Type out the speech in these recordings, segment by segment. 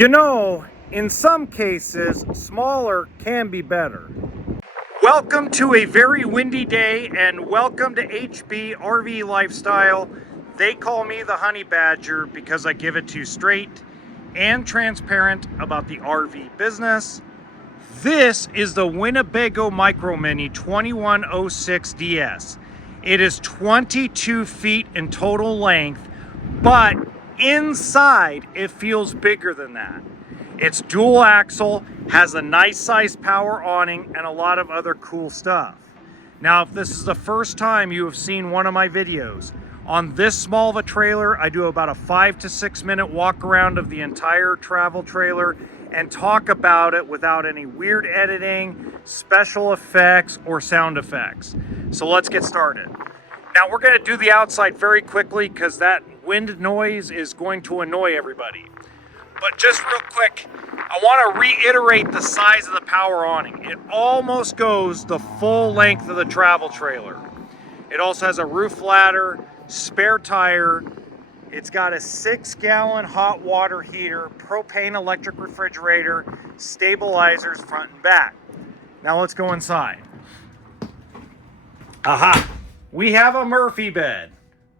You know, in some cases, smaller can be better. Welcome to a very windy day and welcome to HBRV Lifestyle. They call me the Honey Badger because I give it to you straight and transparent about the RV business. This is the Winnebago Micro Minnie 2106 DS. It is 22 feet in total length, but inside it feels bigger than that. It's dual axle, has a nice size power awning, and a lot of other cool stuff. Now, if this is the first time you have seen one of my videos, on this small of a trailer, I do about a 5 to 6 minute walk around of the entire travel trailer and talk about it without any weird editing, special effects, or sound effects. So let's get started. Now we're gonna do the outside very quickly because that wind noise is going to annoy everybody. But just real quick, I want to reiterate the size of the power awning. It almost goes the full length of the travel trailer. It also has a roof ladder, spare tire. It's got a 6-gallon hot water heater, propane electric refrigerator, stabilizers front and back. Now let's go inside. Aha! We have a Murphy bed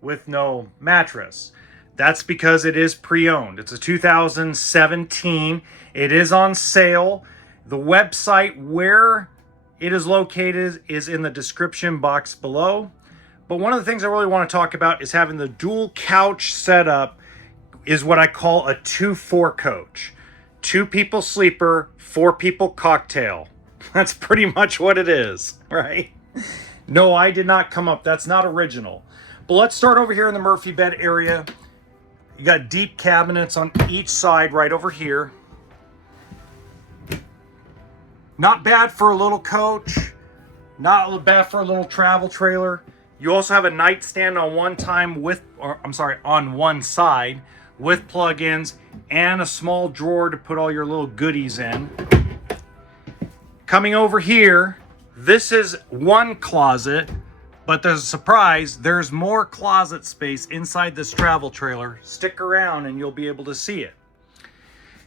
with no mattress. That's because it is pre-owned. It's a 2017. It is on sale. The website where it is located is in the description box below. But one of the things I really want to talk about is having the dual couch setup is what I call a 2-4 coach. 2 people sleeper, 4 people cocktail. That's pretty much what it is, right? No, I did not come up. That's not original. But let's start over here in the Murphy bed area. You got deep cabinets on each side right over here. Not bad for a little coach. Not bad for a little travel trailer. You also have a nightstand on one side with plug-ins and a small drawer to put all your little goodies in. Coming over here, this is one closet, but there's a surprise. There's more closet space inside this travel trailer. Stick around and you'll be able to see it.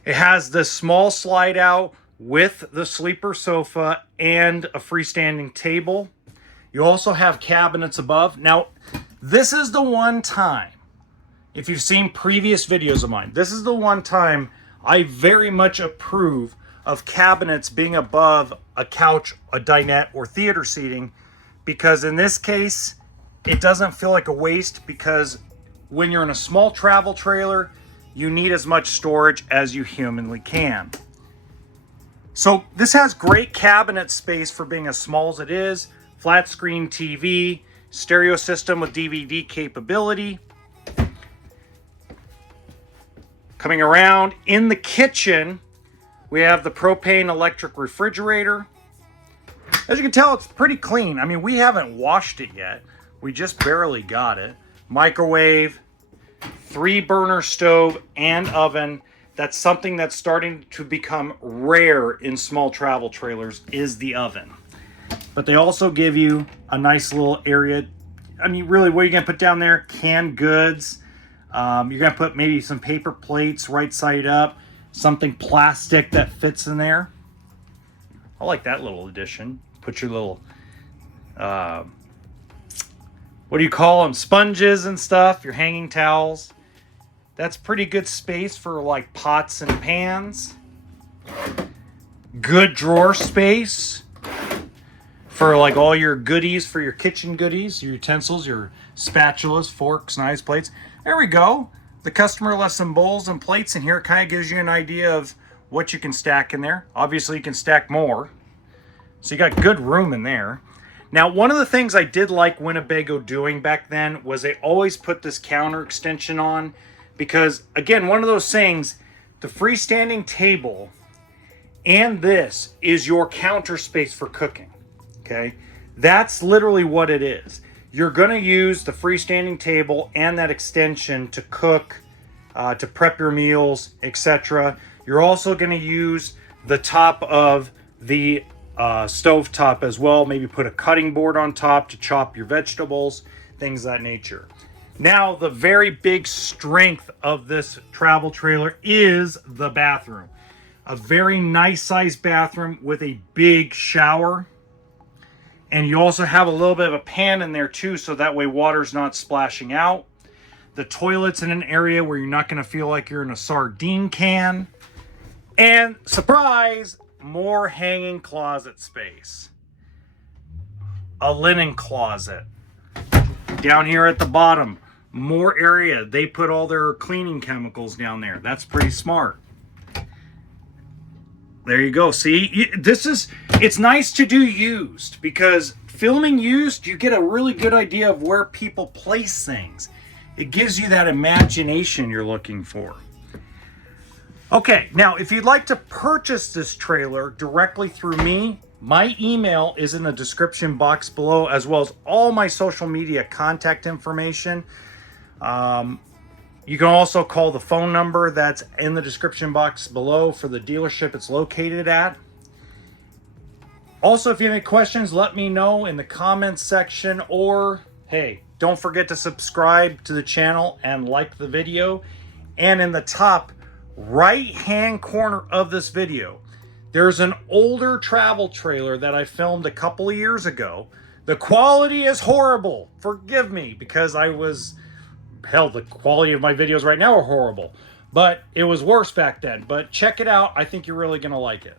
It has this small slide out with the sleeper sofa and a freestanding table. You also have cabinets above. Now, this is the one time, if you've seen previous videos of mine, this is the one time I very much approve of cabinets being above a couch, a dinette, or theater seating, because in this case, it doesn't feel like a waste, because when you're in a small travel trailer, you need as much storage as you humanly can. So this has great cabinet space for being as small as it is. Flat screen TV, stereo system with DVD capability. Coming around in the kitchen, we have the propane electric refrigerator. As you can tell, it's pretty clean. I mean, we haven't washed it yet. We just barely got it. Microwave, 3-burner stove, and oven. That's something that's starting to become rare in small travel trailers, is the oven. But they also give you a nice little area. I mean, really, what are you going to put down there? Canned goods. You're going to put maybe some paper plates right side up. Something plastic that fits in there. I like that little addition. Put your little, what do you call them? Sponges and stuff, your hanging towels. That's pretty good space for like pots and pans. Good drawer space for like all your goodies, for your kitchen goodies, your utensils, your spatulas, forks, knives, plates. There we go. The customer left some bowls and plates in here. It kind of gives you an idea of what you can stack in there. Obviously, you can stack more. So you got good room in there. Now, one of the things I did like Winnebago doing back then was they always put this counter extension on, because, again, one of those things, the freestanding table and this is your counter space for cooking, okay? That's literally what it is. You're going to use the freestanding table and that extension to cook, to prep your meals, etc. You're also going to use the top of the stove top as well. Maybe put a cutting board on top to chop your vegetables, things of that nature. Now, the very big strength of this travel trailer is the bathroom. A very nice sized bathroom with a big shower. And you also have a little bit of a pan in there too, so that way water's not splashing out. The toilet's in an area where you're not going to feel like you're in a sardine can. And surprise, more hanging closet space. A linen closet. Down here at the bottom, more area. They put all their cleaning chemicals down there. That's pretty smart. There you go. See, it's nice to do used, because filming used, you get a really good idea of where people place things. It gives you that imagination you're looking for. Okay, now if you'd like to purchase this trailer directly through me, my email is in the description box below, as well as all my social media contact information. You can also call the phone number that's in the description box below for the dealership it's located at. Also, if you have any questions, let me know in the comments section, or hey, don't forget to subscribe to the channel and like the video. And in the top right-hand corner of this video, there's an older travel trailer that I filmed a couple of years ago. The quality is horrible. Forgive me, because hell, the quality of my videos right now are horrible. But it was worse back then. But check it out. I think you're really going to like it.